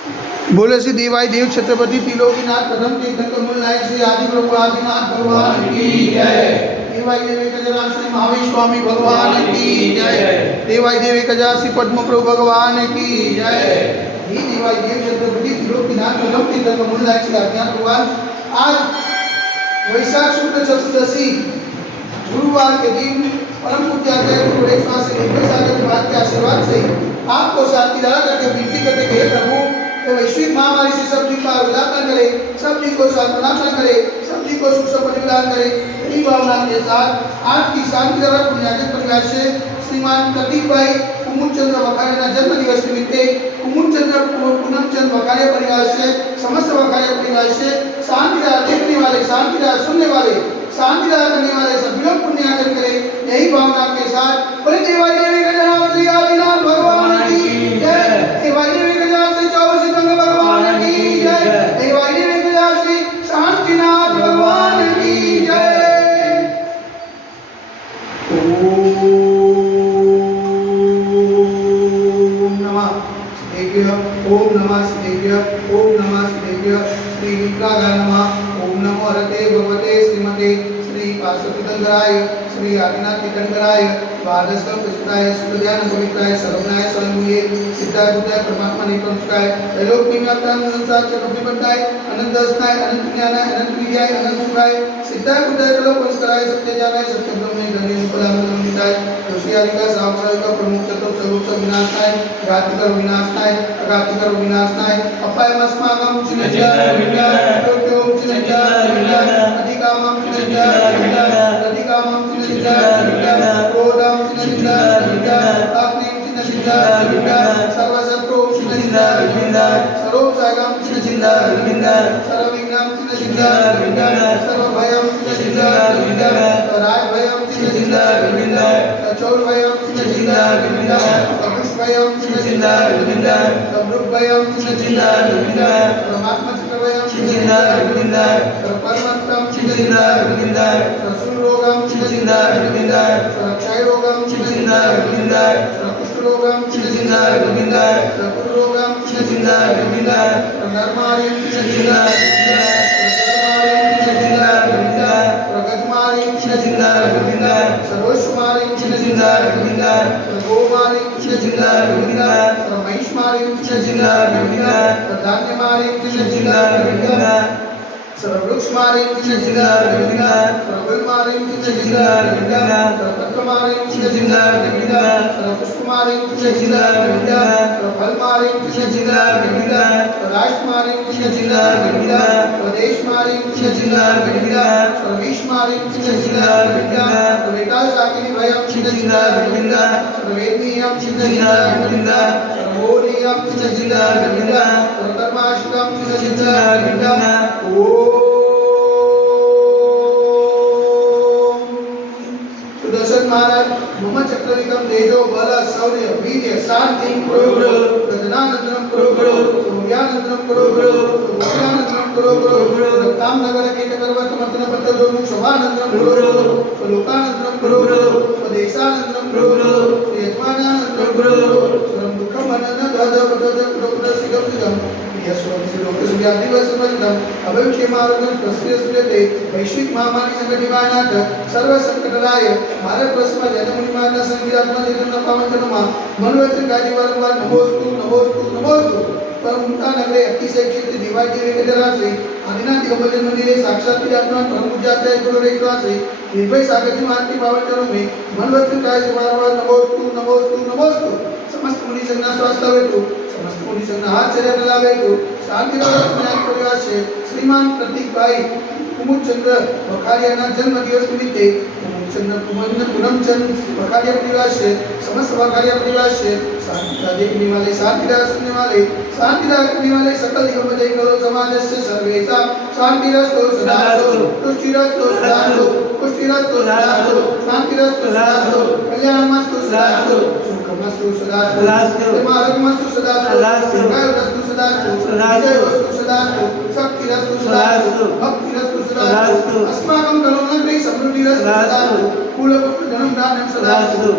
बोले श्री देवाई देव छत्रपति त्रिलोकीनाथ प्रथम तीर्थंकर मूल नायक श्री आदि प्रभु आदिनाथ भगवान की जय। देवाई देव गजरा श्री महावीर स्वामी भगवान की जय। देवाई देव गजा श्री पद्म प्रभु भगवान की जय। ही देवाई देव छत्रपति त्रिलोकीनाथ प्रथम तीर्थंकर मूल नायक श्री आदिनाथ भगवान। आज वैशाख शुक्ल चतुर्दशी गुरुवार के दिन परम पूज्य आचार्य गुरु रेखा से के आशीर्वाद से आपको शांति दान करके विनती करते कि हे प्रभु वैश्विक महामारी से सब जी का उद्धार करे, सब जी को सांत्वना करे, सब जी को सुख समृद्धि प्रदान करे। यही भावना के साथ आज की शांति दान पुण्यार्जन परिवार से श्रीमान प्रतीक भाई कुमुदचंद्र वखारिया जन्म दिवस निमित्ते कुमुदचंद्र पूनमचंद वखारिया परिवार से समस्त वखारिया परिवार से शांति दान देखने वाले, शांति दान सुनने वाले, शांति दान करने वाले सभी लोग पुण्यार्जन करें। यही भावना के साथ बोले देवाई देवी गजानन श्री आदिनाथ भगवान की जय। देवाई देवी गजानन श्री चौबीस भगवान की जय। देवाई देवी गजानन श्री शांतिनाथ भगवान की जय। ओम नमः शिवेभ्य, ओम नमः शिवेभ्य, ओम नमः शिवेभ्य। श्री विप्रागाय नमः। ओम नमो हरते भगवते श्रीमते श्री पार्श्वतीर्थंकराय श्री आदिनाथ तीर्थंकराय द्वादशम प्रसिद्धाय सुखध्यान पवित्राय सर्वज्ञाय स्वयंभुवे सिद्धाय बुद्धाय परमात्मा निपंचकाय त्रैलोक निव्याप्ताय संसार चक्रवर्तीपंताय अनंत दर्शनाय अनंत ज्ञानाय अनंत विद्याय अनंत सुखाय सिद्धाय बुद्धाय त्रैलोक पंचकाय सत्य ज्ञानाय सत्य ब्रह्मे धन्य पदामृतमनिताय ऋषि आदिका सावसायिका प्रमुख चतुर सर्वोच्च विनाशनाय घातिकर विनाशनाय अघातिकर विनाशनाय अपाय मस्माकं चिन्नज्ञान विज्ञान प्रत्योम चिन्नज्ञान विज्ञान अधिकामं चिन्नज्ञान विज्ञान अधिकामं चिन्नज्ञान विज्ञान क्रोधं चिन्नज्ञान विज्ञान अग्निं चिन्नज्ञान विज्ञान सर्वशत्रुं चिन्नज्ञान विज्ञान सर्वोपसागं चिन्नज्ञान विज्ञान सर्वविघ्नं चिन्नज्ञान विज्ञान सर्वभयं चिन्नज्ञान विज्ञान राजभयं चिन्नज्ञान विज्ञान चौरभयं चिन्नज्ञान विज्ञान अकुशभयं चिन्नज्ञान विज्ञान समृद्धभयं चिन्नज्ञान विज्ञान परमात्मचित्तभयं चिन्नज्ञान विज्ञान परमत्तं चिन्नज्ञान विज्ञान सरसुरोगं चिन्नज्ञान विज्ञान क्षयरोगं चिन्नज्ञान विज्ञान कुष्ठरोगं चिन्नज्ञान विज्ञान कुष्ठरोगं चिन्नज्ञान विज्ञान नरमारिं चिन्नज्ञान प्रगतिमारिं चिन्नज्ञान विज्ञान सर्वस्वमारिं चिन्नज्ञान विज्ञान गोमारिं चिन्नज्ञान विज्ञान महिष्मारिं चिन्नज्ञान विज्ञान धान्यमारिं चिन्नज्ञान विज्ञान सर्ववृक्षमारिं चिन्नज्ञान विज्ञान सर्वफलमारिं चिन्नज्ञान विज्ञान सर्वपत्रमारिं चिन्नज्ञान विज्ञान सर्वपुष्पमारिं चिन्नज्ञान विज्ञान सर्वफलमारिं चिन्नज्ञान विज्ञान राष्ट्रमारिं चिन्नज्ञान विज्ञान स्वदेशमारिं चिन्नज्ञान विज्ञान सर्वेशमारिं चिन्नज्ञान विज्ञान सर्वेकाशाकिनी भयं चिन्नज्ञान विज्ञान सर्वेदनीयं चिन्नज्ञान विज्ञान सर्वोदीयं चिन्नज्ञान विज्ञान सर्वकर्माशिकं चिन्नज्ञान विज्ञान सुदर्शन महाराज मम चक्रविक्रम तेजो बल शौर्य वीर्य शांति कुरु गजनानंदनम कुरु सौम्यानंदनम कुरु सौम्यानंदनम कुरु रक्ताम नगर कीट पर्वत मर्दन पत्तरोम शोभानंदनम कुरु लोकानंदनम कुरु स्वदेशानंदनम कुरु यजमानानंदनम कुरु सर्व दुःखम अनन दद पदज कुरु सिगम सिगम वैश्विक महामारी संकटनिवारणार्थ सर्व संकटराय भारत वर्षमा जनमुनिमाता संगीतात्मा चैतन्य पावनचनमा मनोवचन कार्य वारंवार नमोस्तु नमोस्तु नमोस्तु परम उनका नगरे अतिशय क्षेत्र देवाई देवी गजरा से आदिनाथ दिगंबर मंदिर साक्षात आत्मा परम पूज्याचार्य गुरु रेखा से निर्भय सागर जी महान की पावनचरणों में मनोवचन कार्य से वारंवार नमोस्तु नमोस्तु नमोस्तु समस्त मुनि संगना स्वास्थ्य हेतु समस्त मुनि संगना हाथ चले लाभ हेतु शांति परिवार से श्रीमान प्रतीक भाई कुमुदचंद्र वखारिया जन्म दिवस निमित्ते पूनमचंद वखारिया परिवार से समस्त वखारिया परिवार से शांति देखने वाले शांति सुनने वाले शांति करने वाले सकल दिगंबर जय करो समाज से सर्वेशा शांतिरस्तु सदास्तु तुष्टिरस्तु सदास्तु पुष्टिरस्तु सदास्तु शांतिरस्तु सदास्तु कल्याणमस्तु सदास्तु सुखमस्तु सदास्तु मार्गमस्तु सदास्तु कायरस्तु सदास्तु विजयवस्तु सदास्तु शक्तिरस्तु सदास्तु भक्तिरस्तु सदास्तु अस्माकं करुणाग्रे समृद्धिरस्तु सदास्तु कुलपुत्र धनं दानं सदास्तु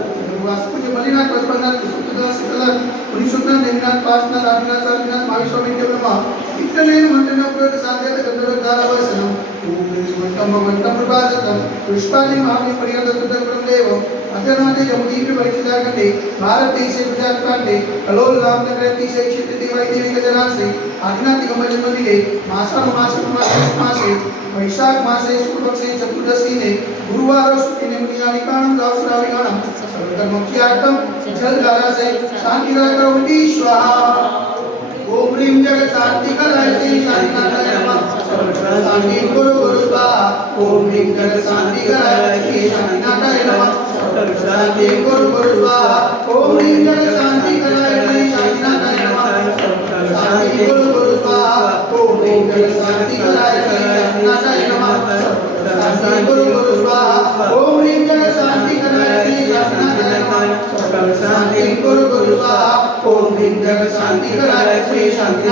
वास्तु मलिनाथ पद्मनाथ सुखदास सकल पुरुषोत्तम देवनाथ पासनाथ आदिनाथ साधनाथ महाविश्वामित्रेभ्यो नमः इत्यनेन मन्त्रेण उपयोग साध्यत गन्धर्वकालवसनम् ओम निर्मन्तं भगवन्तं प्रभासकं पुष्पाणि महामि परिणतसुतगुणं देवम् अत्यनादि यमुनीपि परिचितागणे भारतीसे गुजरातकाण्डे कलोल रामनगरतीसे क्षितिदेवैदेवी गजरासे आदिनाथिगमजन्मदिने मासे वैशाख मासे शुक्लपक्षे चतुर्दशीने गुरुवार सुदिने मुनियानिकाणं दावश्राविकाणं सर्वकर्मख्यातं जलधारासे शान्तिराकरोति स्वाहा ओम ह्रीं जगत्शान्तिकराय श्री शान्तिनाथाय नमः शान्ति गुरु गुरु स्वाहा ओम ह्रीं जगत्शान्तिकराय श्री शान्तिनाथाय नमः शान्ति गुरु गुरु स्वाहा ओम ह्रीं जगत्शान्तिकराय श्री शान्तिनाथाय नमः शान्ति गुरु गुरु स्वाहा ओम ह्रीं जगत्शान्तिकराय श्री शान्तिनाथाय नमः शान्ति गुरु गुरु स्वाहा ओम ह्रीं जगत्शान्तिकराय श्री शान्तिनाथाय नमः शान्ति गुरु गुरु स्वाहा ओम ह्रीं जगत्शान्तिकराय श्री शान्ति